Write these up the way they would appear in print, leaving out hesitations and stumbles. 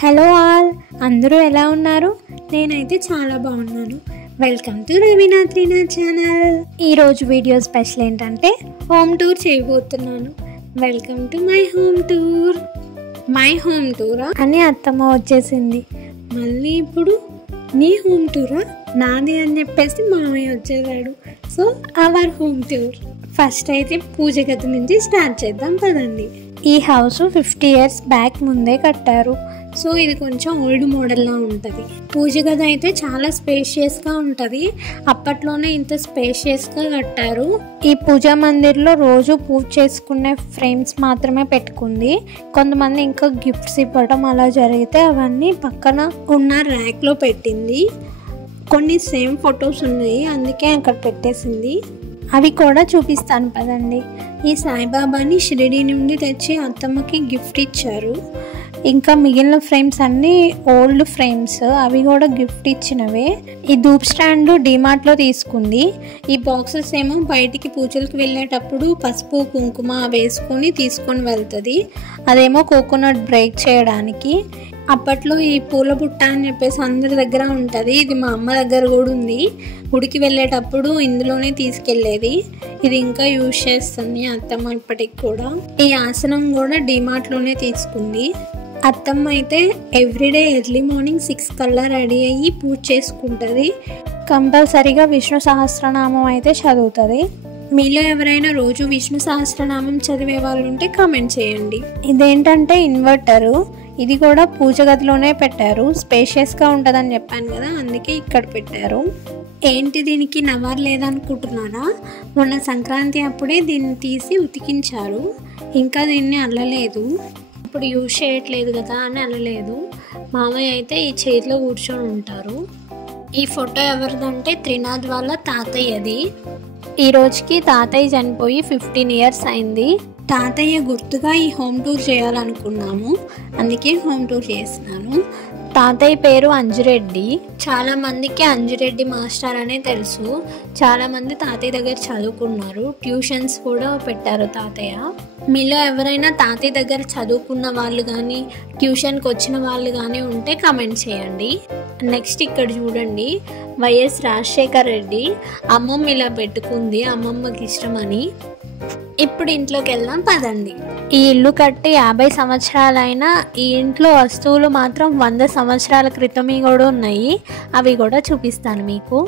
Hello all, అందరూ ఎలా ఉన్నారు? నేనైతే చాలా బాగున్నాను. Welcome to Raveena Trina channel. ఈరోజు వీడియో స్పెషల్ ఏంటంటే హోమ్ టూర్ చేయబోతున్నాను. Welcome to my home tour. My home టూరా అని అత్తమ్మ వచ్చేసింది. మళ్ళీ ఇప్పుడు నీ హోమ్ టూరా నాది అని చెప్పేసి మామయ్య వచ్చేసాడు. So our home tour. First అయితే పూజ గది నుంచి స్టార్ట్ చేద్దాం పదండి. ఈ హౌస్ 50 years బ్యాక్ ముందే కట్టారు. సో ఇది కొంచెం ఓల్డ్ మోడల్లా ఉంటుంది. పూజ గది అయితే చాలా స్పేషియస్గా ఉంటుంది. అప్పట్లోనే ఇంత స్పేషియస్గా కట్టారు. ఈ పూజా మందిర్లో రోజు పూజ చేసుకునే ఫ్రేమ్స్ మాత్రమే పెట్టుకుంది. కొంతమంది ఇంకా గిఫ్ట్స్ ఇవ్వడం అలా జరిగితే అవన్నీ పక్కన ఉన్న ర్యాక్లో పెట్టింది. కొన్ని సేమ్ ఫొటోస్ ఉన్నాయి, అందుకే అక్కడ పెట్టేసింది. అవి కూడా చూపిస్తాను పదండి. ఈ సాయిబాబాని షిరిడి నుండి తెచ్చి అత్తమ్మకి గిఫ్ట్ ఇచ్చారు. ఇంకా మిగిలిన ఫ్రేమ్స్ అన్నీ ఓల్డ్ ఫ్రేమ్స్, అవి కూడా గిఫ్ట్ ఇచ్చినవే. ఈ ధూప్ స్టాండ్ డిమార్ట్లో తీసుకుంది. ఈ బాక్సెస్ ఏమో బయటికి పూజలకు వెళ్ళేటప్పుడు పసుపు కుంకుమ వేసుకొని తీసుకొని వెళ్తుంది. అదేమో కోకోనట్ బ్రేక్ చేయడానికి. అప్పట్లో ఈ పూల బుట్ట అని చెప్పేసి అందరి దగ్గర ఉంటుంది. ఇది మా అమ్మ దగ్గర కూడా ఉంది. గుడికి వెళ్ళేటప్పుడు ఇందులోనే తీసుకెళ్ళేది. ఇది ఇంకా యూజ్ చేస్తుంది అత్తమ్మ ఇప్పటికి కూడా. ఈ ఆసనం కూడా డిమార్ట్లోనే తీసుకుంది. అత్తమ్మ అయితే ఎవ్రీడే ఎర్లీ మార్నింగ్ 6 కల్లా రెడీ అయ్యి పూజ చేసుకుంటుంది. కంపల్సరీగా విష్ణు సహస్రనామం అయితే చదువుతుంది. మీలో ఎవరైనా రోజు విష్ణు సహస్రనామం చదివే వాళ్ళు ఉంటే కామెంట్ చేయండి. ఇదేంటంటే ఇన్వర్టరు. ఇది కూడా పూజ గదిలోనే పెట్టారు. స్పేషియస్గా ఉంటుందని చెప్పాను కదా, అందుకే ఇక్కడ పెట్టారు. ఏంటి దీనికి నవార్ లేదనుకుంటున్నారా? మొన్న సంక్రాంతి అప్పుడే దీన్ని తీసి ఉతికించారు. ఇంకా దీన్ని అల్లలేదు. ఇప్పుడు యూజ్ చేయట్లేదు కదా అని అల్లలేదు. మామయ్య అయితే ఈ చైర్లో కూర్చొని ఉంటారు. ఈ ఫోటో ఎవరిదంటే త్రినాథ్ వాళ్ళ తాతయ్యది. ఈ రోజుకి తాతయ్య చనిపోయి 15 years అయింది. తాతయ్య గుర్తుగా ఈ హోమ్ టూర్ చేయాలనుకున్నాము, అందుకే హోమ్ టూర్ చేస్తున్నాను. తాతయ్య పేరు అంజిరెడ్డి. చాలా మందికి అంజిరెడ్డి మాస్టర్ అనే తెలుసు. చాలా మంది తాతయ్య దగ్గర చదువుకున్నారు, ట్యూషన్స్ కూడా పెట్టారు తాతయ్య. మీలో ఎవరైనా తాతయ్య దగ్గర చదువుకున్న వాళ్ళు కానీ ట్యూషన్కి వచ్చిన వాళ్ళు కానీ ఉంటే కామెంట్ చేయండి. నెక్స్ట్ ఇక్కడ చూడండి, వైఎస్ రాజశేఖర్ రెడ్డి. అమ్మమ్మ ఇలా పెట్టుకుంది, అమ్మమ్మకి ఇష్టమని. ఇప్పుడు ఇంట్లోకి వెళ్దాం పదండి. ఈ ఇల్లు కట్టి 50 సంవత్సరాలైనా ఈ ఇంట్లో వస్తువులు మాత్రం 100 సంవత్సరాల క్రితమే కూడా ఉన్నాయి. అవి కూడా చూపిస్తాను మీకు.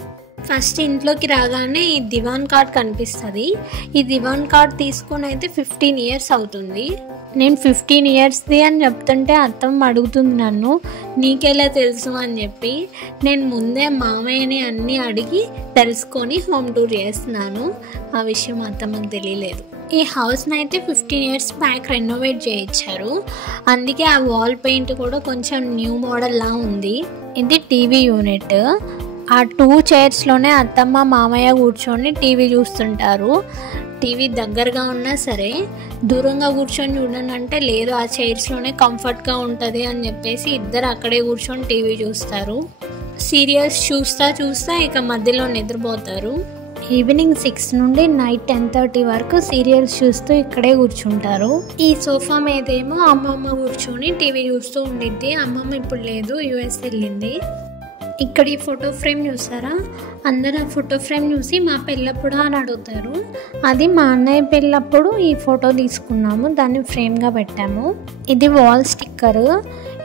ఫస్ట్ ఇంట్లోకి రాగానే ఈ దివాన్ కార్డ్ కనిపిస్తుంది. ఈ దివాన్ కార్డ్ తీసుకొని అయితే 15 years అవుతుంది. నేను 15 yearsది అని చెప్తుంటే అత్తమ్మ అడుగుతుంది నన్ను, నీకెలా తెలుసు అని చెప్పి. నేను ముందే మామయ్యని అన్నీ అడిగి తెలుసుకొని హోమ్ టూర్ చేస్తున్నాను. ఆ విషయం అత్తమ్మకి తెలియలేదు. ఈ హౌస్ని అయితే 15 years బ్యాక్ రెనోవేట్ చేయించారు. అందుకే ఆ వాల్ పెయింట్ కూడా కొంచెం న్యూ మోడల్లా ఉంది. ఇది టీవీ యూనిట్. ఆ 2 చైర్స్లోనే అత్తమ్మ మామయ్య కూర్చొని టీవీ చూస్తుంటారు. టీవీ దగ్గరగా ఉన్నా సరే దూరంగా కూర్చొని చూడండి అంటే లేదు, ఆ చైర్స్లోనే కంఫర్ట్గా ఉంటుంది అని చెప్పేసి ఇద్దరు అక్కడే కూర్చొని టీవీ చూస్తారు. సీరియల్స్ చూస్తా ఇక మధ్యలో నిద్రపోతారు. ఈవినింగ్ 6 నుండి నైట్ 10:30 వరకు సీరియల్స్ చూస్తూ ఇక్కడే కూర్చుంటారు. ఈ సోఫా మీదేమో అమ్మమ్మ కూర్చొని టీవీ చూస్తూ ఉండిద్ది. అమ్మమ్మ ఇప్పుడు లేదు, US వెళ్ళింది. ఇక్కడ ఈ ఫోటో ఫ్రేమ్ చూసారా? అందరూ ఆ ఫోటో ఫ్రేమ్ చూసి మా పెళ్ళప్పుడు అని అడుగుతారు. అది మా అన్నయ్య పెళ్ళప్పుడు ఈ ఫోటో తీసుకున్నాము, దాన్ని ఫ్రేమ్గా పెట్టాము. ఇది వాల్ స్టిక్కర్.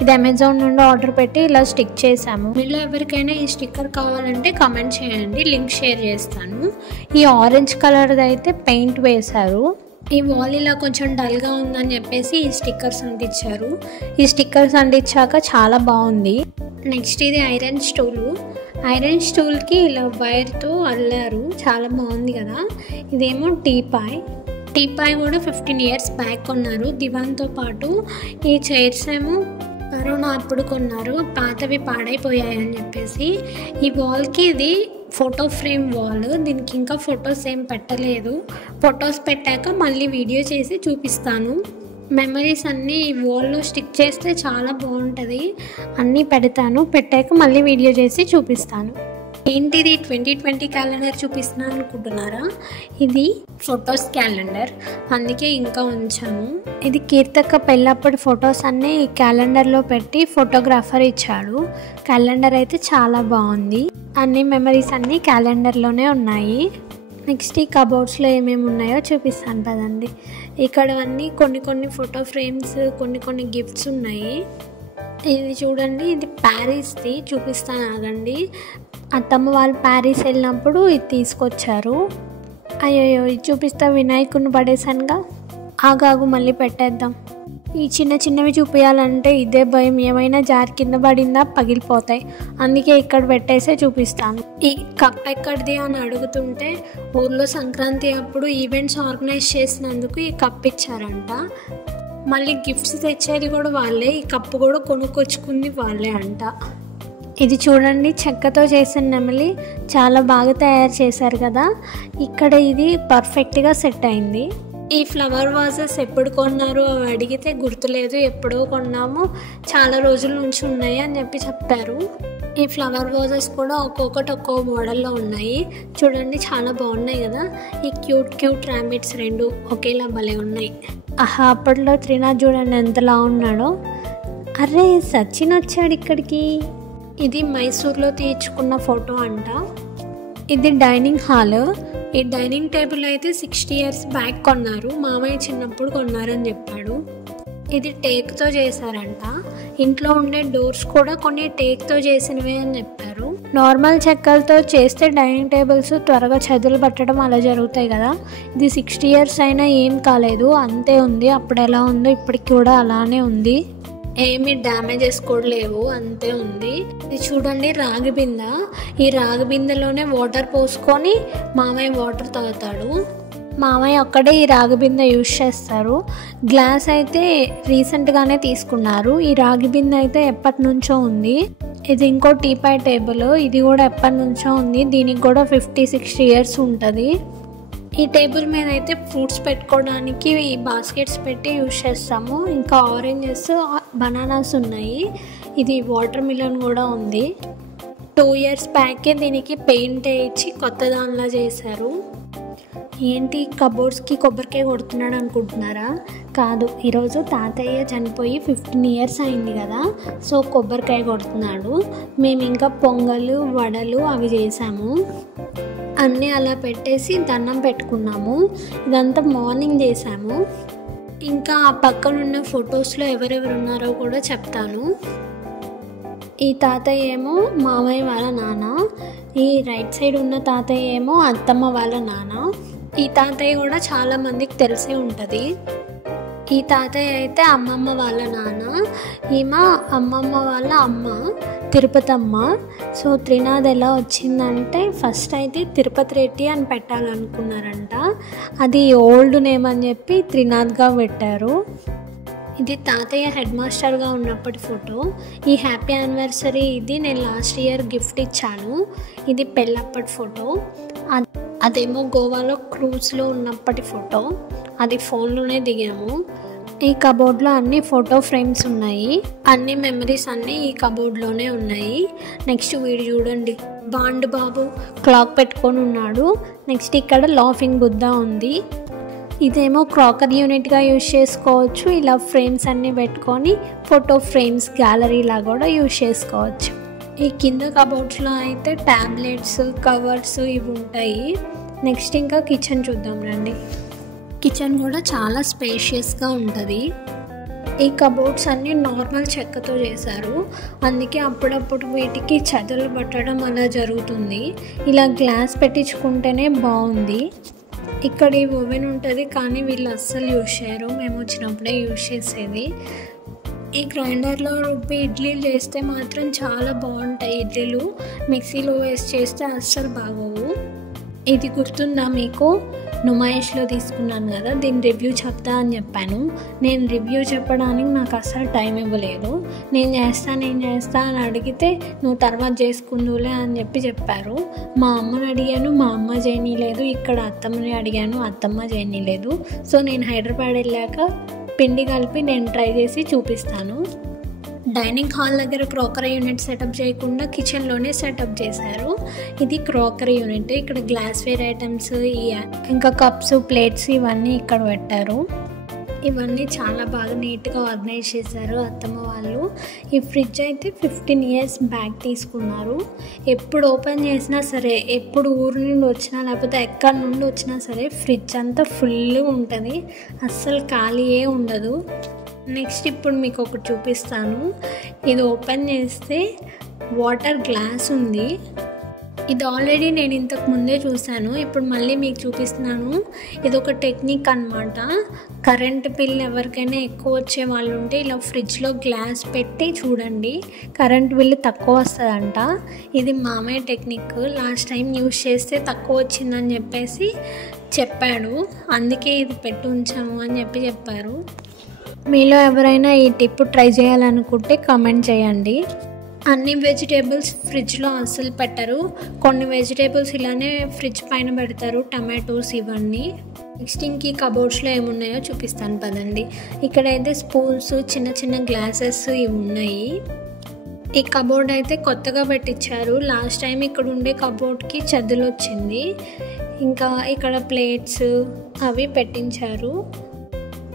ఇది అమెజాన్ నుండి ఆర్డర్ పెట్టి ఇలా స్టిక్ చేసాము. మీలో ఎవరికైనా ఈ స్టిక్కర్ కావాలంటే కామెంట్ చేయండి, లింక్ షేర్ చేస్తాను. ఈ ఆరెంజ్ కలర్ది అయితే పెయింట్ వేశారు. ఈ వాల్ ఇలా కొంచెం డల్గా ఉందని చెప్పేసి ఈ స్టిక్కర్స్ అంటించారు. ఈ స్టిక్కర్స్ అంటించాక చాలా బాగుంది. నెక్స్ట్ ఇది ఐరన్ స్టూలు. ఐరన్ స్టూల్కి ఇలా వైర్తో అల్లారు, చాలా బాగుంది కదా. ఇదేమో టీపాయ్ కూడా 15 years బ్యాక్ కొన్నారు దివాన్తో పాటు. ఈ చైర్స్ ఏమో కరోనా అప్పుడు కొన్నారు, పాతవి పాడైపోయాయని చెప్పేసి. ఈ వాల్కి ఇది ఫోటో ఫ్రేమ్ వాల్. దీనికి ఇంకా ఫొటోస్ ఏం పెట్టలేదు. ఫొటోస్ పెట్టాక మళ్ళీ వీడియో చేసి చూపిస్తాను. మెమరీస్ అన్నీ ఈ వాల్లో స్టిక్ చేస్తే చాలా బాగుంటుంది. అన్నీ పెడతాను, పెట్టాక మళ్ళీ వీడియో చేసి చూపిస్తాను. ఏంటిది 2020 క్యాలెండర్ చూపిస్తున్నాను అనుకుంటున్నారా? ఇది ఫొటోస్ క్యాలెండర్, అందుకే ఇంకా ఉంచాము. ఇది కీర్తక్క పెళ్ళప్పటి ఫొటోస్ అన్నీ ఈ క్యాలెండర్లో పెట్టి ఫోటోగ్రాఫర్ ఇచ్చాడు. క్యాలెండర్ అయితే చాలా బాగుంది. అన్ని మెమరీస్ అన్నీ క్యాలెండర్లోనే ఉన్నాయి. నెక్స్ట్ ఈ కబోర్డ్స్లో ఏమేమి ఉన్నాయో చూపిస్తాను కదండి. ఇక్కడ అన్నీ కొన్ని ఫోటో ఫ్రేమ్స్, కొన్ని గిఫ్ట్స్ ఉన్నాయి. ఇది చూడండి, ఇది ప్యారిస్ది, చూపిస్తాను ఆగండి. అత్తమ్మ వాళ్ళు ప్యారిస్ వెళ్ళినప్పుడు ఇది తీసుకొచ్చారు. అయ్యో ఇది చూపిస్తా వినాయకుడిని పడేసానుగా. ఆగాగు మళ్ళీ పెట్టేద్దాం. ఈ చిన్నవి చూపించాలంటే ఇదే భయం, ఏమైనా జారి కింద పడిందా పగిలిపోతాయి. అందుకే ఇక్కడ పెట్టేసే చూపిస్తాను. ఈ కప్ ఎక్కడిది అని అడుగుతుంటే ఊర్లో సంక్రాంతి అప్పుడు ఈవెంట్స్ ఆర్గనైజ్ చేసినందుకు ఈ కప్ ఇచ్చారంట. మళ్ళీ గిఫ్ట్స్ తెచ్చేది కూడా వాళ్ళే, ఈ కప్పు కూడా కొనుక్కొచ్చుకుంది వాళ్ళే అంట. ఇది చూడండి, చెక్కతో చేసిన నెమలి చాలా బాగా తయారు చేశారు కదా. ఇక్కడ ఇది పర్ఫెక్ట్గా సెట్ అయింది. ఈ ఫ్లవర్ వాజెస్ ఎప్పుడు కొన్నారు అవి అడిగితే గుర్తులేదు, ఎప్పుడో కొన్నాము, చాలా రోజుల నుంచి ఉన్నాయి అని చెప్పారు. ఈ ఫ్లవర్ వాజెస్ కూడా ఒక్కొక్కటి ఒక్కో మోడల్లో ఉన్నాయి. చూడండి చాలా బాగున్నాయి కదా. ఈ క్యూట్ ర్యాబిట్స్ రెండు ఒకేలా భలే ఉన్నాయి. అప్పట్లో త్రినాథ్ చూడండి ఎంతలా ఉన్నాడో. అరే సచిన్ వచ్చాడు ఇక్కడికి. ఇది మైసూర్లో తీర్చుకున్న ఫోటో అంట. ఇది డైనింగ్ హాల్. ఈ డైనింగ్ టేబుల్ అయితే 60 years బ్యాక్ కొన్నారు, మామయ్య చిన్నప్పుడు కొన్నారని చెప్పాడు. ఇది టేక్తో చేశారంట. ఇంట్లో ఉండే డోర్స్ కూడా కొన్ని టేక్తో చేసినవే అని చెప్పారు. నార్మల్ చెక్కలతో చేస్తే డైనింగ్ టేబుల్స్ త్వరగా చెదలు పట్టడం అలా జరుగుతాయి కదా. ఇది 60 years అయినా ఏం కాలేదు, అంతే ఉంది. అప్పుడు ఎలా ఉందో ఇప్పటికి కూడా అలానే ఉంది, ఏమి డ్యామేజెస్ కూడా లేవు, అంతే ఉంది. ఇది చూడండి రాగి బింద. ఈ రాగి బిందెలోనే వాటర్ పోసుకొని మామయ్య వాటర్ తాగుతాడు. మామయ్య ఒక్కడే ఈ రాగి బిందె యూజ్ చేస్తారు. గ్లాస్ అయితే రీసెంట్గానే తీసుకున్నారు. ఈ రాగి బిందె అయితే ఎప్పటి నుంచో ఉంది. ఇది ఇంకో టీపాయ్ టేబుల్, ఇది కూడా ఎప్పటి నుంచో ఉంది. దీనికి కూడా 50-60 years ఉంటుంది. ఈ టేబుల్ మీద అయితే ఫ్రూట్స్ పెట్టుకోవడానికి ఈ బాస్కెట్స్ పెట్టి యూజ్ చేస్తాము. ఇంకా ఆరెంజెస్, బనానాస్ ఉన్నాయి. ఇది వాటర్ మిలన్ కూడా ఉంది. 2 years బ్యాకే దీనికి పెయింట్ వేయించి కొత్త దానిలా చేశారు. ఏంటి కబోర్డ్స్కి కొబ్బరికాయ కొడుతున్నాడు అనుకుంటున్నారా? కాదు, ఈరోజు తాతయ్య చనిపోయి 15 years అయింది కదా, సో కొబ్బరికాయ కొడుతున్నాడు. మేము ఇంకా పొంగలు, వడలు అవి చేసాము. అన్నీ అలా పెట్టేసి దండం పెట్టుకున్నాము. ఇదంతా మార్నింగ్ చేసాము. ఇంకా ఆ పక్కనున్న ఫొటోస్లో ఎవరెవరు ఉన్నారో కూడా చెప్తాను. ఈ తాతయ్య ఏమో మామయ్య వాళ్ళ నాన్న, ఈ రైట్ సైడ్ ఉన్న తాతయ్య ఏమో అత్తమ్మ వాళ్ళ నాన్న. ఈ తాతయ్య కూడా చాలా మందికి తెలిసే ఉంటుంది. ఈ తాతయ్య అయితే అమ్మమ్మ వాళ్ళ నాన్న, ఈమె అమ్మమ్మ వాళ్ళ అమ్మ తిరుపతమ్మ. సో త్రినాథ్ ఎలా వచ్చిందంటే ఫస్ట్ అయితే తిరుపతి రెడ్డి అని పెట్టాలనుకున్నారంట. అది ఓల్డ్ నేమ్ అని చెప్పి త్రినాథ్గా పెట్టారు. ఇది తాతయ్య హెడ్ మాస్టర్గా ఉన్నప్పటి ఫోటో. ఈ హ్యాపీ యానివర్సరీ ఇది నేను లాస్ట్ ఇయర్ గిఫ్ట్ ఇచ్చాను. ఇది పెళ్ళప్పటి ఫోటో. అదేమో గోవాలో క్రూజ్లో ఉన్నప్పటి ఫోటో, అది ఫోన్లోనే దిగాము. ఈ కబోర్డ్లో అన్ని ఫోటో ఫ్రేమ్స్ ఉన్నాయి. అన్ని మెమరీస్ అన్నీ ఈ కబోర్డ్లోనే ఉన్నాయి. నెక్స్ట్ వీడు చూడండి, బాండ్ బాబు క్లాక్ పెట్టుకొని ఉన్నాడు. నెక్స్ట్ ఇక్కడ లాఫింగ్ బుద్ధ ఉంది. ఇదేమో క్రాకర్ యూనిట్గా యూజ్ చేసుకోవచ్చు. ఇలా ఫ్రేమ్స్ అన్నీ పెట్టుకొని ఫోటో ఫ్రేమ్స్ గ్యాలరీలా కూడా యూజ్ చేసుకోవచ్చు. ఈ కింద కబోర్డ్స్లో అయితే ట్యాబ్లెట్స్, కవర్స్ ఇవి ఉంటాయి. నెక్స్ట్ ఇంకా కిచెన్ చూద్దాం రండి. కిచెన్ కూడా చాలా స్పేషియస్గా ఉంటుంది. ఈ కబోర్డ్స్ అన్నీ నార్మల్ చెక్కతో చేశారు, అందుకే అప్పుడప్పుడు వీటికి చెదలు పట్టడం అలా జరుగుతుంది. ఇలా గ్లాస్ పెట్టించుకుంటేనే బాగుంది. ఇక్కడ ఈ ఓవెన్ ఉంటుంది, కానీ వీళ్ళు అస్సలు యూజ్ చేయరు, మేము వచ్చినప్పుడే యూజ్ చేసేది. ఈ గ్రైండర్లో రుబ్బి ఇడ్లీలు చేస్తే మాత్రం చాలా బాగుంటాయి ఇడ్లీలు. మిక్సీలో వేసి చేస్తే అస్సలు బాగోవు. ఇది గుర్తుందా మీకు? నుమాయిష్లో తీసుకున్నాను కదా, దీని రివ్యూ చెప్తా అని చెప్పాను. నేను రివ్యూ చెప్పడానికి నాకు అస్సలు టైం ఇవ్వలేదు. నేను చేస్తా అని అడిగితే నువ్వు తర్వాత చేసుకుందులే అని చెప్పారు. మా అమ్మని అడిగాను, మా అమ్మ చేయనీలేదు. ఇక్కడ అత్తమ్మని అడిగాను, అత్తమ్మ చేయనీలేదు. సో నేను హైదరాబాద్ వెళ్ళాక పిండి కలిపి నేను ట్రై చేసి చూపిస్తాను. డైనింగ్ హాల్ దగ్గర క్రోకరీ యూనిట్ సెటప్ చేయకుండా కిచెన్లోనే సెటప్ చేశారు. ఇది క్రోకరీ యూనిట్. ఇక్కడ గ్లాస్వేర్ ఐటమ్స్ ఇంకా కప్స్, ప్లేట్స్ ఇవన్నీ ఇక్కడ పెట్టారు. ఇవన్నీ చాలా బాగా నీట్గా ఆర్గనైజ్ చేశారు అత్తమ్మ వాళ్ళు. ఈ ఫ్రిడ్జ్ అయితే 15 years బ్యాక్ తీసుకున్నారు. ఎప్పుడు ఓపెన్ చేసినా సరే, ఎప్పుడు ఊరు నుండి వచ్చినా లేకపోతే ఎక్కడి నుండి వచ్చినా సరే ఫ్రిడ్జ్ అంతా ఫుల్గా ఉంటుంది, అస్సలు ఖాళీయే ఉండదు. నెక్స్ట్ ఇప్పుడు మీకు ఒకటి చూపిస్తాను. ఇది ఓపెన్ చేస్తే వాటర్ గ్లాస్ ఉంది. ఇది ఆల్రెడీ నేను ఇంతకు ముందే చూశాను, ఇప్పుడు మళ్ళీ మీకు చూపిస్తున్నాను. ఇది ఒక టెక్నిక్ అన్నమాట. కరెంట్ బిల్ ఎవరికైనా ఎక్కువ వచ్చే వాళ్ళు ఉంటే ఇలా ఫ్రిడ్జ్లో గ్లాస్ పెట్టి చూడండి, కరెంట్ బిల్ తక్కువ వస్తుందంట. ఇది మామయ్య టెక్నిక్. లాస్ట్ టైం యూస్ చేస్తే తక్కువ వచ్చిందని చెప్పేసి చెప్పాడు, అందుకే ఇది పెట్టి ఉంచాము అని చెప్పారు. మీలో ఎవరైనా ఈ టిప్ ట్రై చేయాలనుకుంటే కామెంట్ చేయండి. అన్ని వెజిటేబుల్స్ ఫ్రిడ్జ్లో అస్సలు పెట్టరు, కొన్ని వెజిటేబుల్స్ ఇలానే ఫ్రిడ్జ్ పైన పెడతారు, టమాటోస్ ఇవన్నీ. నెక్స్ట్ ఇంక ఈ కబోర్డ్స్లో ఏమున్నాయో చూపిస్తాను పదండి. ఇక్కడైతే స్పూన్స్, చిన్న చిన్న గ్లాసెస్ ఇవి ఉన్నాయి. ఈ కబోర్డ్ అయితే కొత్తగా పెట్టించారు. లాస్ట్ టైం ఇక్కడ ఉండే కబోర్డ్కి చెదలు వచ్చింది. ఇంకా ఇక్కడ ప్లేట్స్ అవి పెట్టించారు.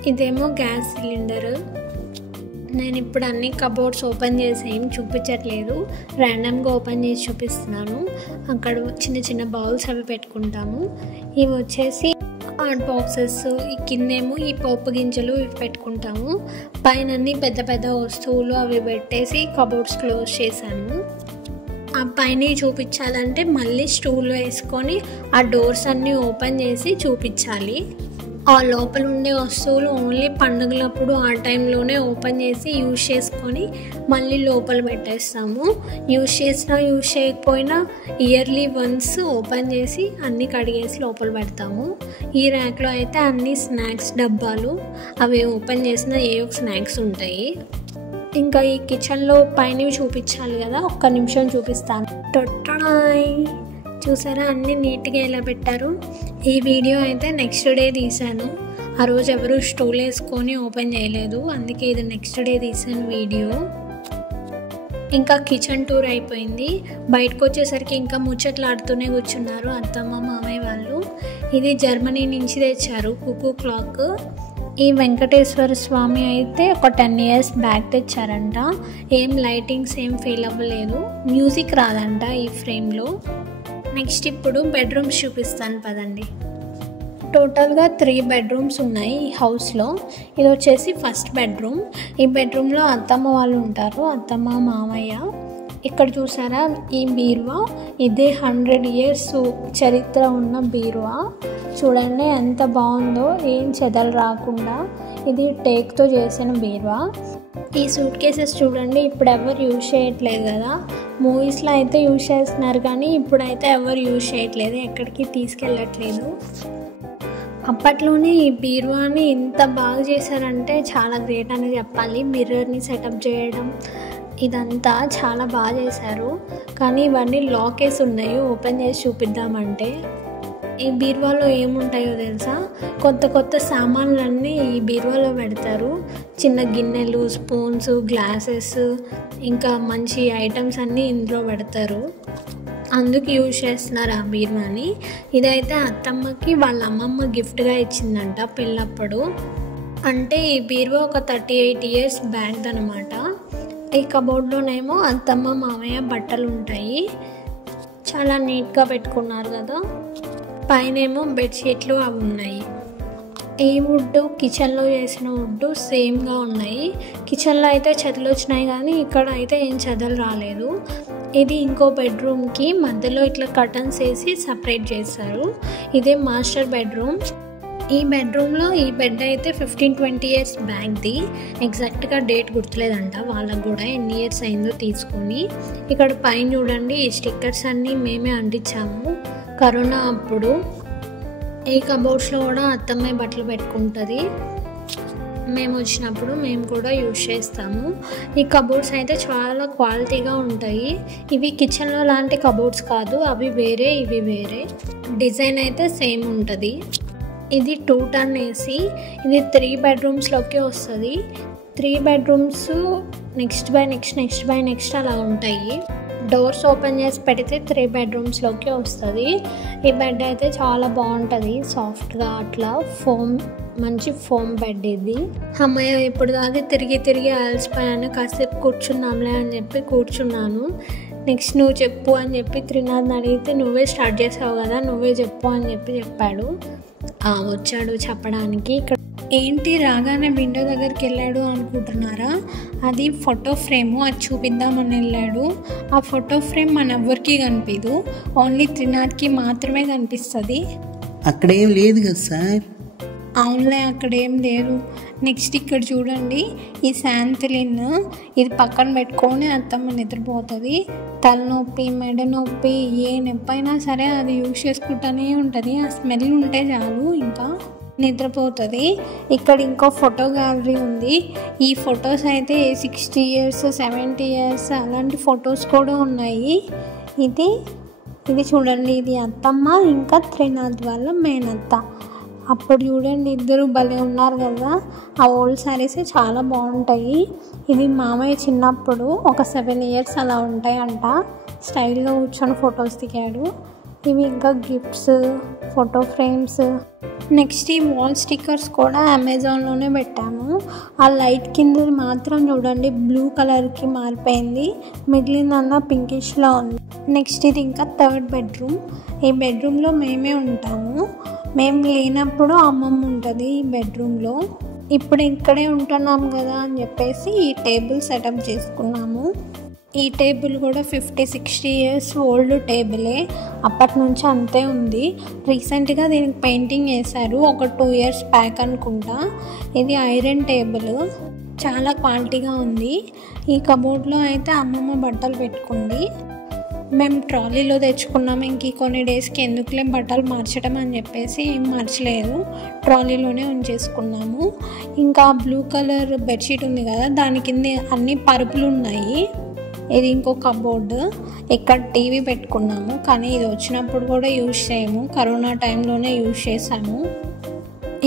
ఇదేమో గ్యాస్ సిలిండర్. నేను ఇప్పుడు అన్ని కబోర్డ్స్ ఓపెన్ చేసి ఏం చూపించట్లేదు, ర్యాండమ్గా ఓపెన్ చేసి చూపిస్తున్నాను. అక్కడ చిన్న చిన్న బౌల్స్ అవి పెట్టుకుంటాము. ఇవి వచ్చేసి హాట్ బాక్సెస్, ఈ కిందేమో ఈ పోపు గింజలు ఇవి పెట్టుకుంటాము. పైన అన్ని పెద్ద పెద్ద వస్తువులు అవి పెట్టేసి కబోర్డ్స్ క్లోజ్ చేశాను. ఆ పైన చూపించాలంటే మళ్ళీ స్టూల్ వేసుకొని ఆ డోర్స్ అన్నీ ఓపెన్ చేసి చూపించాలి. ఆ లోపల ఉండే వస్తువులు ఓన్లీ పండుగలప్పుడు ఆ టైంలోనే ఓపెన్ చేసి యూజ్ చేసుకొని మళ్ళీ లోపల పెట్టేస్తాము. యూజ్ చేసినా యూజ్ చేయకపోయినా ఇయర్లీ వన్స్ ఓపెన్ చేసి అన్నీ కడిగేసి లోపల పెడతాము. ఈ ర్యాక్లో అయితే అన్ని స్నాక్స్ డబ్బాలు, అవి ఓపెన్ చేసిన ఏ ఒక స్నాక్స్ ఉంటాయి. ఇంకా ఈ కిచెన్లో పైన చూపించాలి కదా, ఒక్క నిమిషం చూపిస్తాను. టొట్టడాయ్, చూసారా అన్నీ నీట్గా ఎలా పెట్టారు. ఈ వీడియో అయితే నెక్స్ట్ డే తీశాను. ఆ రోజు ఎవరు స్టూల్ వేసుకొని ఓపెన్ చేయలేదు, అందుకే ఇది నెక్స్ట్ డే తీసాను వీడియో. ఇంకా కిచెన్ టూర్ అయిపోయింది. బయటకు వచ్చేసరికి ఇంకా ముచ్చట్లాడుతూనే కూర్చున్నారు అత్తమ్మ మామయ్య వాళ్ళు. ఇది జర్మనీ నుంచి తెచ్చారు కుకూ క్లాక్. ఈ వెంకటేశ్వర స్వామి అయితే ఒక 10 years బ్యాక్ తెచ్చారంట. ఏం లైటింగ్స్ ఏం ఫీల్ అవ్వలేదు, మ్యూజిక్ రాదంట ఈ ఫ్రేమ్లో. నెక్స్ట్ ఇప్పుడు బెడ్రూమ్స్ చూపిస్తాను పదండి. టోటల్గా 3 bedrooms ఉన్నాయి ఈ హౌస్లో. ఇది వచ్చేసి ఫస్ట్ బెడ్రూమ్. ఈ బెడ్రూమ్లో అత్తమ్మ వాళ్ళు ఉంటారు, అత్తమ్మ మామయ్య. ఇక్కడ చూసారా ఈ బీరువా, ఇదే 100 years చరిత్ర ఉన్న బీరువా. చూడండి ఎంత బాగుందో, ఏం చెదలు రాకుండా. ఇది టేక్తో చేసిన బీరువా. ఈ సూట్ కేసెస్ చూడండి, ఇప్పుడు ఎవరు యూజ్ చేయట్లేదు కదా. మూవీస్లో అయితే యూజ్ చేస్తున్నారు కానీ ఇప్పుడైతే ఎవరు యూజ్ చేయట్లేదు, ఎక్కడికి తీసుకెళ్ళట్లేదు. అప్పట్లోనే ఈ బీరువాని ఇంత బాగా చేశారంటే చాలా గ్రేట్ అని చెప్పాలి. మిర్రర్ని సెటప్ చేయడం ఇదంతా చాలా బాగా చేశారు. కానీ ఇవన్నీ లాకేస్ ఉన్నాయి, ఓపెన్ చేసి చూపిద్దామంటే. ఈ బీరువాలో ఏముంటాయో తెలుసా, కొత్త కొత్త సామాన్లన్నీ ఈ బీరువాలో పెడతారు. చిన్న గిన్నెలు, స్పూన్స్, గ్లాసెస్, ఇంకా మంచి ఐటమ్స్ అన్నీ ఇందులో పెడతారు. అందుకు యూజ్ చేస్తున్నారు ఆ బీరువాని. ఇదైతే అత్తమ్మకి వాళ్ళ అమ్మమ్మ గిఫ్ట్గా ఇచ్చిందంట పెళ్ళప్పుడు. అంటే ఈ బీరువా ఒక 38 years బ్యాక్ అనమాట. ఈ కబోర్డ్లోనేమో అత్తమ్మ మామయ్య బట్టలు ఉంటాయి. చాలా నీట్గా పెట్టుకున్నారు కదా. పైనేమో బెడ్షీట్లు అవి ఉన్నాయి. ఈ వుడ్ కిచెన్లో చేసిన వుడ్ సేమ్గా ఉన్నాయి. కిచెన్లో అయితే చెదలు వచ్చినాయి కానీ ఇక్కడ అయితే ఏం చెదలు రాలేదు. ఇది ఇంకో బెడ్రూమ్కి మధ్యలో ఇట్లా కర్టన్స్ వేసి సపరేట్ చేశారు. ఇదే మాస్టర్ బెడ్రూమ్. ఈ బెడ్రూమ్లో ఈ బెడ్ అయితే 15-20 years బ్యాక్ది. ఎగ్జాక్ట్గా డేట్ గుర్తులేదంట వాళ్ళకు కూడా, ఎన్ని ఇయర్స్ అయిందో తీసుకొని. ఇక్కడ పైన చూడండి, ఈ స్టిక్కర్స్ అన్నీ మేమే అంటించాము కరోనా అప్పుడు. ఈ కబోర్డ్స్లో కూడా అత్తమ్మే బట్టలు పెట్టుకుంటుంది. మేము వచ్చినప్పుడు మేము కూడా యూజ్ చేస్తాము. ఈ కబోర్డ్స్ అయితే చాలా క్వాలిటీగా ఉంటాయి. ఇవి కిచెన్లో లాంటి కబోర్డ్స్ కాదు, అవి వేరే ఇవి వేరే. డిజైన్ అయితే సేమ్ ఉంటుంది. ఇది 2 ton AC. ఇది 3 bedroomsలోకి వస్తుంది. 3 బెడ్రూమ్స్ నెక్స్ట్ బై నెక్స్ట్ అలా ఉంటాయి. డోర్స్ ఓపెన్ చేసి పెడితే 3 బెడ్రూమ్స్లోకి వస్తుంది. ఈ బెడ్ అయితే చాలా బాగుంటుంది, సాఫ్ట్గా అట్లా మంచి ఫోమ్ బెడ్ ఇది. అమ్మాయి ఇప్పుడు దాకా తిరిగి అలసిపోయాను, కాసేపు కూర్చున్నాంలే అని చెప్పి కూర్చున్నాను. నెక్స్ట్ నువ్వు చెప్పు అని చెప్పి త్రినాథ్ని అడిగితే నువ్వే స్టార్ట్ చేసావు కదా, నువ్వే చెప్పు అని చెప్పాడు. వచ్చాడు చెప్పడానికి. ఇక్కడ ఏంటి రాగానే విండో దగ్గరికి వెళ్ళాడు అనుకుంటున్నారా? అది ఫోటో ఫ్రేము, అది చూపిద్దామని వెళ్ళాడు. ఆ ఫోటో ఫ్రేమ్ మన ఎవ్వరికి కనిపించదు, ఓన్లీ త్రినాథ్కి మాత్రమే కనిపిస్తుంది. అక్కడేం లేదు కదా సార్? అవునులే, అక్కడేం లేదు. నెక్స్ట్ ఇక్కడ చూడండి, ఈ శాంతిలిన్ ఇది పక్కన పెట్టుకొని అత్తమ్మ నిద్రపోతుంది. తలనొప్పి, మెడ నొప్పి, ఏ నొప్పి అయినా సరే అది యూజ్ చేసుకుంటూనే ఉంటుంది. ఆ స్మెల్ ఉంటే చాలు ఇంకా నిద్రపోతుంది. ఇక్కడ ఇంకో ఫోటో గ్యాలరీ ఉంది. ఈ ఫొటోస్ అయితే 60 years 70 years అలాంటి ఫొటోస్ కూడా ఉన్నాయి. ఇది చూడండి, ఇది అత్తమ్మ ఇంకా త్రినాథ్ వాళ్ళ మేనత్త. అప్పుడు చూడండి ఇద్దరు భలే ఉన్నారు కదా. ఆ ఓల్డ్ శారీసే చాలా బాగుంటాయి. ఇది మామయ్య చిన్నప్పుడు ఒక 7 years అలా ఉంటాయంట. స్టైల్గా కూర్చొని ఫొటోస్ దిగాడు. ఇవి ఇంకా గిఫ్ట్స్, ఫోటో ఫ్రేమ్స్. నెక్స్ట్ ఈ వాల్ స్టిక్కర్స్ కూడా అమెజాన్లోనే పెట్టాము. ఆ లైట్ కింద మాత్రం చూడండి బ్లూ కలర్కి మారిపోయింది, మిగిలిందన్న పింకిష్లో ఉంది. నెక్స్ట్ ఇది ఇంకా 3rd బెడ్రూమ్. ఈ బెడ్రూమ్లో మేమే ఉంటాము. మేము లేనప్పుడు అమ్మమ్మ ఉంటుంది ఈ బెడ్రూమ్లో. ఇప్పుడు ఇక్కడే ఉంటున్నాం కదా అని చెప్పేసి ఈ టేబుల్ సెటప్ చేసుకున్నాము. ఈ టేబుల్ కూడా 50-60 years ఓల్డ్ టేబులే, అప్పటి నుంచి అంతే ఉంది. రీసెంట్గా దీనికి పెయింటింగ్ వేశారు, ఒక 2 years బ్యాక్ అనుకుంటా. ఇది ఐరన్ టేబుల్, చాలా క్వాలిటీగా ఉంది. ఈ కబోర్డ్లో అయితే అమ్మమ్మ బట్టలు పెట్టుకుంది. మేము ట్రాలీలో తెచ్చుకున్నాము. ఇంక కొన్ని డేస్కి ఎందుకులే బట్టలు మార్చడం అని చెప్పేసి ఏం మార్చలేదు, ట్రాలీలోనే ఉంచేసుకున్నాము. ఇంకా బ్లూ కలర్ బెడ్షీట్ ఉంది కదా, దాని కింద అన్ని పరుపులు ఉన్నాయి. ఇది ఇంకో కబోర్డ్. ఇక్కడ టీవీ పెట్టుకున్నాము, కానీ ఇది వచ్చినప్పుడు కూడా యూజ్ చేయము, కరోనా టైంలోనే యూజ్ చేసాము.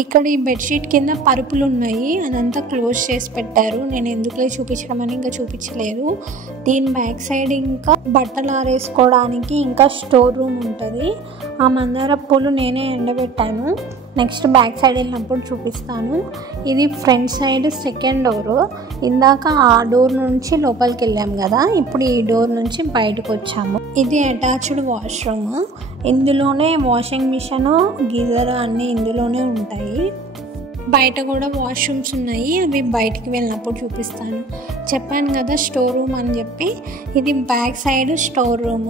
ఇక్కడ ఈ బెడ్షీట్ కింద పరుపులు ఉన్నాయి, అదంతా క్లోజ్ చేసి పెట్టారు. నేను ఎందుకులే చూపించడం అని ఇంకా చూపించలేదు. దీని బ్యాక్ సైడ్ ఇంకా బట్టలు ఆరేసుకోవడానికి ఇంకా స్టోర్ రూమ్ ఉంటుంది. ఆ మందార పూలు నేనే ఎండబెట్టాను, నెక్స్ట్ బ్యాక్ సైడ్ వెళ్ళినప్పుడు చూపిస్తాను. ఇది ఫ్రంట్ సైడ్ 2nd డోరు. ఇందాక ఆ డోర్ నుంచి లోపలికి వెళ్ళాము కదా, ఇప్పుడు ఈ డోర్ నుంచి బయటకు వచ్చాము. ఇది అటాచ్డ్ వాష్రూమ్. ఇందులోనే వాషింగ్ మిషన్, గీజర్ అన్నీ ఇందులోనే ఉంటాయి. బయట కూడా వాష్రూమ్స్ ఉన్నాయి, అవి బయటికి వెళ్ళినప్పుడు చూపిస్తాను. చెప్పాను కదా స్టోర్ రూమ్ అని చెప్పి. ఇది బ్యాక్ సైడ్ స్టోర్ రూమ్.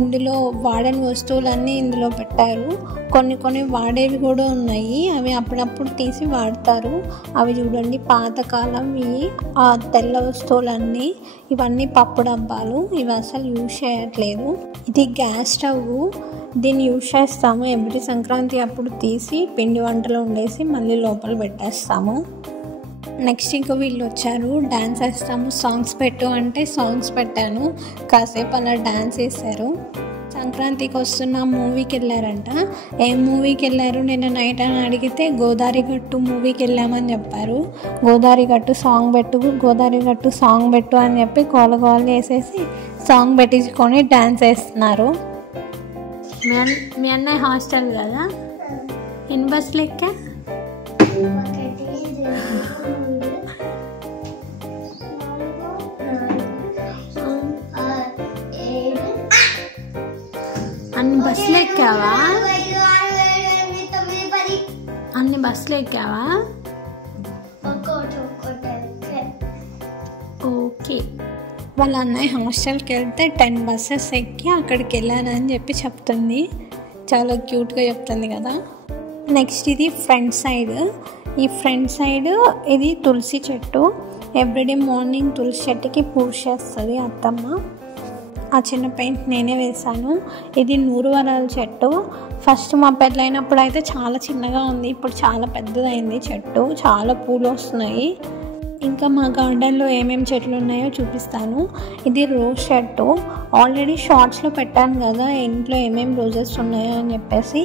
ఇందులో వాడని వస్తువులన్నీ ఇందులో పెట్టారు. కొన్ని వాడేవి కూడా ఉన్నాయి, అవి అప్పుడప్పుడు తీసి వాడతారు. అవి చూడండి పాతకాలంవి, ఆ తెల్ల వస్తువులన్నీ. ఇవన్నీ పప్పు డబ్బాలు, ఇవి అసలు యూజ్ చేయట్లేదు. ఇది గ్యాస్ స్టవ్, దీన్ని యూజ్ చేస్తాము. ఎవ్రీ సంక్రాంతి అప్పుడు తీసి పిండి వంటలు వండేసి మళ్ళీ లోపల పెట్టేస్తాము. నెక్స్ట్ ఇంకో వీళ్ళు వచ్చారు, డ్యాన్స్ వేస్తాము సాంగ్స్ పెట్టు అంటే సాంగ్స్ పెట్టాను, కాసేపు అలా డ్యాన్స్ వేశారు. సంక్రాంతికి వస్తున్న మూవీకి వెళ్ళారంట. ఏం మూవీకి వెళ్ళారు నిన్న నైట్ అని అడిగితే గోదావరి గట్టు మూవీకి వెళ్ళామని చెప్పారు. గోదావరి గట్టు సాంగ్ పెట్టు అని చెప్పి గోల వేసేసి సాంగ్ పెట్టించుకొని డ్యాన్స్ వేస్తున్నారు. మీ అన్నయ్య హాస్టల్ కదా, ఎన్ని బస్సులు ఎక్కా? అన్ని బస్సులు ఎక్కావా? ఓకే. వాళ్ళ అన్నయ్య హాస్టల్కి వెళ్తే 10 buses ఎక్కి అక్కడికి వెళ్ళానని చెప్పి చెప్తుంది. చాలా క్యూట్గా చెప్తుంది కదా. నెక్స్ట్ ఇది ఫ్రంట్ సైడ్. ఈ ఫ్రంట్ సైడ్ ఇది తులసి చెట్టు. ఎవ్రీడే మార్నింగ్ తులసి చెట్టుకి పూజ చేస్తుంది అత్తమ్మ. ఆ చిన్న పెయింట్ నేనే వేశాను. ఇది 100 వరాల చెట్టు. ఫస్ట్ మా పెళ్ళైనప్పుడు అయితే చాలా చిన్నగా ఉంది, ఇప్పుడు చాలా పెద్దదైంది చెట్టు, చాలా పూలు వస్తున్నాయి. ఇంకా మా గార్డెన్లో ఏమేమి చెట్లు ఉన్నాయో చూపిస్తాను. ఇది రోజ్ చెట్టు. ఆల్రెడీ షార్ట్స్లో పెట్టాను కదా ఇంట్లో ఏమేమి రోజెస్ ఉన్నాయో అని చెప్పేసి.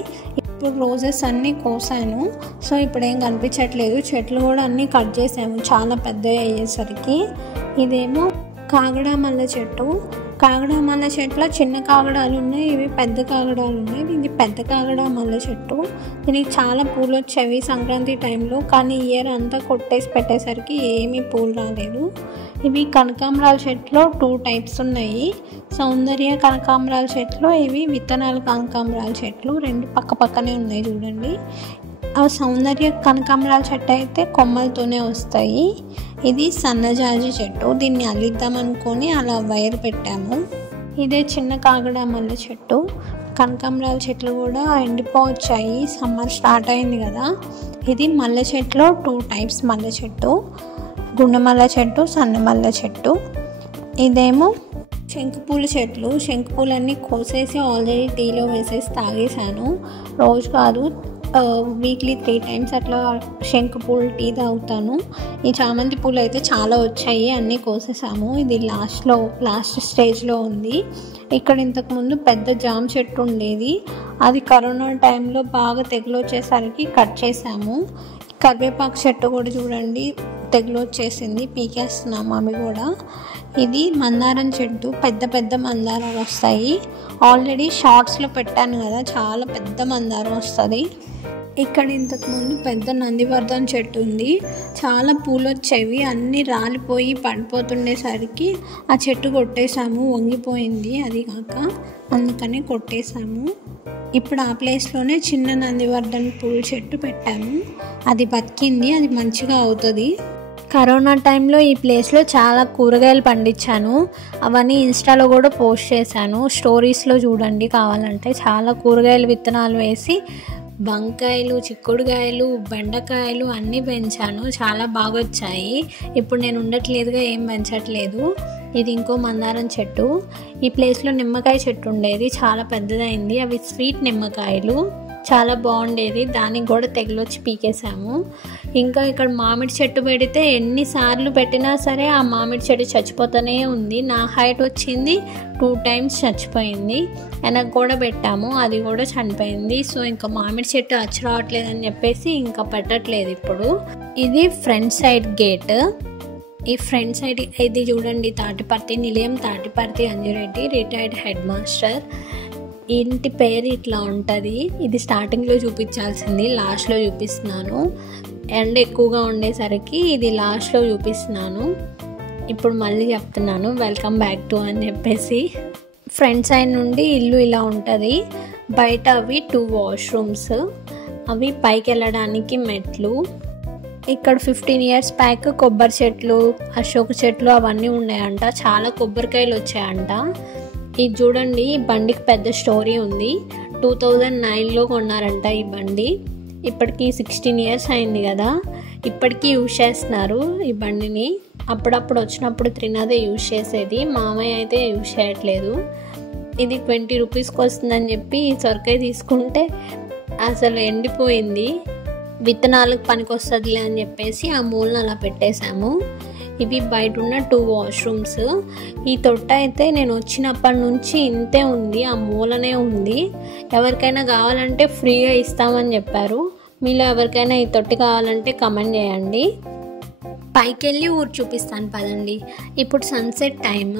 ఇప్పుడు రోజెస్ అన్నీ కోసాను. సో ఇప్పుడు ఏం కనిపించట్లేదు. చెట్లు కూడా అన్నీ కట్ చేసాము చాలా పెద్దవి అయ్యేసరికి. ఇదేమో కాగడా మల్లె చెట్టు. కాగడా మల్లె చెట్లో చిన్న కాగడాలు ఉన్నాయి, ఇవి పెద్ద కాగడాలు ఉన్నాయి. ఇది పెద్ద కాగడా మల్లె చెట్టు. దీనికి చాలా పూలు వచ్చేవి సంక్రాంతి టైంలో, కానీ ఇయర్ అంతా కొట్టేసి పెట్టేసరికి ఏమీ పూలు రాలేదు. ఇవి కనకాంబరాల చెట్లో 2 టైప్స్ ఉన్నాయి. సౌందర్య కనకాంబరాల చెట్లు, ఇవి విత్తనాలు కనకాంబరాల చెట్లు. 2 పక్క పక్కనే ఉన్నాయి చూడండి. ఆ సౌందర్య కనకాంబరాల చెట్టు అయితే కొమ్మలతోనే వస్తాయి. ఇది సన్నజాజి చెట్టు. దీన్ని అల్లిద్దాం అనుకొని అలా వైర్ పెట్టాము. ఇదే చిన్న కాగడా మల్లె చెట్టు. కనకాంబరాల చెట్లు కూడా ఎండిపోవచ్చాయి, సమ్మర్ స్టార్ట్ అయింది కదా. ఇది మల్లె చెట్లో 2 టైప్స్ మల్లె చెట్టు, గుండు మల్లె చెట్టు, సన్న మల్లె చెట్టు. ఇదేమో శంకుపూల చెట్లు. శంకుపూలన్నీ కోసేసి ఆల్రెడీ టీలో వేసేసి తాగేసాను. రోజు కాదు, వీక్లీ 3 టైమ్స్ అట్లా శంకుపూలు టీ తాగుతాను. ఈ చామంతి పూలు అయితే చాలా వచ్చాయి, అన్నీ కోసేసాము. ఇది లాస్ట్ స్టేజ్లో ఉంది. ఇక్కడ ఇంతకుముందు పెద్ద జామ చెట్టు ఉండేది, అది కరోనా టైంలో బాగా తెగులు వచ్చేసరికి కట్ చేసాము. కరివేపాకు చెట్టు కూడా చూడండి తెగులు వచ్చేసింది, పీకేస్తున్నాము అవి కూడా. ఇది మందారం చెట్టు. పెద్ద పెద్ద మందారాలు వస్తాయి. ఆల్రెడీ షార్ట్స్లో పెట్టాను కదా, చాలా పెద్ద మందారం వస్తుంది. ఇక్కడ ఇంతకుముందు పెద్ద నందివర్ధన చెట్టు ఉంది, చాలా పూలు వచ్చేవి, అన్నీ రాలిపోయి పడిపోతుండేసరికి ఆ చెట్టు కొట్టేసాము, వంగిపోయింది. అది కాక అందుకని కొట్టేసాము. ఇప్పుడు ఆ ప్లేస్లోనే చిన్న నందివర్ధన పూల చెట్టు పెట్టాము. అది బతికింది, అది మంచిగా అవుతుంది. కరోనా టైంలో ఈ ప్లేస్లో చాలా కూరగాయలు పండించాను. అవన్నీ ఇన్స్టాలో కూడా పోస్ట్ చేశాను, స్టోరీస్లో చూడండి కావాలంటే. చాలా కూరగాయలు విత్తనాలు వేసి వంకాయలు, చిక్కుడుకాయలు, బెండకాయలు అన్నీ పెంచాను. చాలా బాగా వచ్చాయి. ఇప్పుడు నేను ఉండట్లేదుగా, ఏం పెంచట్లేదు. ఇది ఇంకో మందారం చెట్టు. ఈ ప్లేస్లో నిమ్మకాయ చెట్టు ఉండేది, చాలా పెద్దదైంది. అవి స్వీట్ నిమ్మకాయలు, చాలా బాగుండేది. దానికి కూడా తెగులొచ్చి పీకేసాము. ఇంకా ఇక్కడ మామిడి చెట్టు పెడితే ఎన్నిసార్లు పెట్టినా సరే ఆ మామిడి చెట్టు చచ్చిపోతూనే ఉంది. నా హైట్ వచ్చింది, 2 టైమ్స్ చచ్చిపోయింది. వెనక్కి కూడా పెట్టాము, అది కూడా చనిపోయింది. సో ఇంకా మామిడి చెట్టు అచ్చి రావట్లేదని చెప్పేసి ఇంకా పెట్టట్లేదు ఇప్పుడు. ఇది ఫ్రంట్ సైడ్ గేట్. ఈ ఫ్రంట్ సైడ్ ఇది చూడండి, తాటిపర్తి నిలయం, Tatiparthi Anji Reddy, retired head master. ఇంటి పేరు ఇట్లా ఉంటుంది. ఇది స్టార్టింగ్లో చూపించాల్సింది, లాస్ట్లో చూపిస్తున్నాను. ఎండ ఎక్కువగా ఉండేసరికి ఇది లాస్ట్లో చూపిస్తున్నాను. ఇప్పుడు మళ్ళీ చెప్తున్నాను, వెల్కమ్ బ్యాక్ టు అని చెప్పేసి. ఫ్రంట్ సైడ్ నుండి ఇల్లు ఇలా ఉంటుంది. బయట అవి 2 వాష్రూమ్స్, అవి పైకి వెళ్ళడానికి మెట్లు. ఇక్కడ 15 years బ్యాక్ కొబ్బరి చెట్లు, అశోక చెట్లు అవన్నీ ఉన్నాయంట. చాలా కొబ్బరికాయలు వచ్చాయంట. ఇది చూడండి, ఈ బండికి పెద్ద స్టోరీ ఉంది. 2009లో కొన్నారంట ఈ బండి. ఇప్పటికి 16 years అయింది కదా. ఇప్పటికీ యూజ్ చేస్తున్నారు ఈ బండిని. అప్పుడప్పుడు వచ్చినప్పుడు త్రినాదే యూజ్ చేసేది, మామయ్య అయితే యూజ్ చేయట్లేదు. ఇది 20 రూపీస్కి వస్తుందని చెప్పి ఈ సొరకాయ తీసుకుంటే అసలు ఎండిపోయింది. విత్తనాలకు పనికి వస్తుందిలే అని చెప్పేసి ఆ మూలను అలా పెట్టేశాము. ఇవి బయట ఉన్న 2 వాష్రూమ్స్. ఈ తొట్ట అయితే నేను వచ్చినప్పటి నుంచి ఇంతే ఉంది, ఆ మూలనే ఉంది. ఎవరికైనా కావాలంటే ఫ్రీగా ఇస్తామని చెప్పారు. మీలో ఎవరికైనా ఈ తొట్టి కావాలంటే కమెంట్ చేయండి. పైకి వెళ్ళి ఊరు చూపిస్తాను పదండి. ఇప్పుడు సన్సెట్ టైం,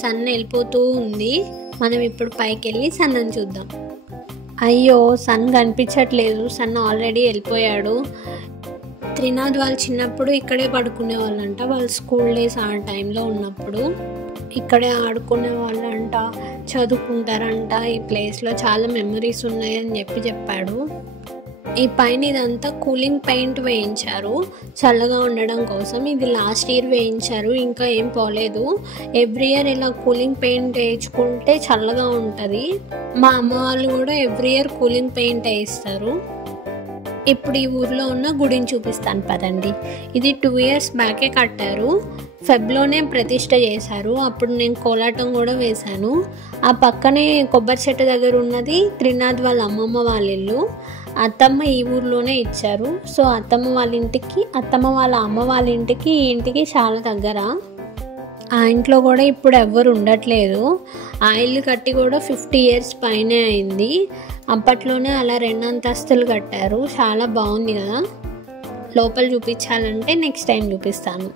సన్ వెళ్ళిపోతూ ఉంది. మనం ఇప్పుడు పైకి వెళ్ళి సన్నని చూద్దాం. అయ్యో, సన్ కనిపించట్లేదు, సన్ ఆల్రెడీ వెళ్ళిపోయాడు. త్రినాథ్ వాళ్ళు చిన్నప్పుడు ఇక్కడే పడుకునే వాళ్ళంట. వాళ్ళు స్కూల్ డేస్ ఆ టైంలో ఉన్నప్పుడు ఇక్కడే ఆడుకునే వాళ్ళంట, చదువుకుంటారంట. ఈ ప్లేస్లో చాలా మెమరీస్ ఉన్నాయని చెప్పాడు. ఈ పైన ఇదంతా కూలింగ్ పెయింట్ వేయించారు చల్లగా ఉండడం కోసం. ఇది లాస్ట్ ఇయర్ వేయించారు, ఇంకా ఏం పోలేదు. ఎవ్రీ ఇయర్ ఇలా కూలింగ్ పెయింట్ వేయించుకుంటే చల్లగా ఉంటుంది. మా అమ్మ వాళ్ళు కూడా ఎవ్రీ ఇయర్ కూలింగ్ పెయింట్ వేయిస్తారు. ఇప్పుడు ఈ ఊర్లో ఉన్న గుడిని చూపిస్తాను పదండి. ఇది 2 years బ్యాకే కట్టారు. ఫెబ్లోనే ప్రతిష్ట చేశారు. అప్పుడు నేను కోలాటం కూడా వేశాను. ఆ పక్కనే కొబ్బరి చెట్టు దగ్గర ఉన్నది త్రినాథ్ వాళ్ళ అమ్మమ్మ వాళ్ళ ఇల్లు. అత్తమ్మ ఈ ఊర్లోనే ఇచ్చారు. సో అత్తమ్మ వాళ్ళ ఇంటికి, అత్తమ్మ వాళ్ళ అమ్మ వాళ్ళ ఇంటికి, ఈ ఇంటికి చాలా దగ్గర. ఆ ఇంట్లో కూడా ఇప్పుడు ఎవ్వరు ఉండట్లేదు. ఆ ఇల్లు కట్టి కూడా 50 years పైనే అయింది. అప్పట్లోనే అలా 2 అంతస్తులు కట్టారు. చాలా బాగుంది కదా. లోపల చూపించాలంటే నెక్స్ట్ టైం చూపిస్తాను.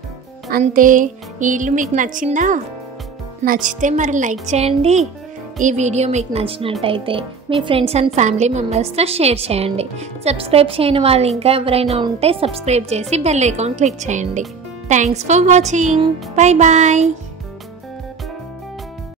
అంతే. ఈ ఇల్లు మీకు నచ్చిందా? నచ్చితే మరి లైక్ చేయండి. ఈ వీడియో మీకు నచ్చినట్టయితే మీ ఫ్రెండ్స్ అండ్ ఫ్యామిలీ మెంబర్స్తో షేర్ చేయండి. సబ్స్క్రైబ్ చేయని వాళ్ళు ఇంకా ఎవరైనా ఉంటే సబ్స్క్రైబ్ చేసి బెల్ ఐకాన్ క్లిక్ చేయండి. Thanks for watching. Bye bye.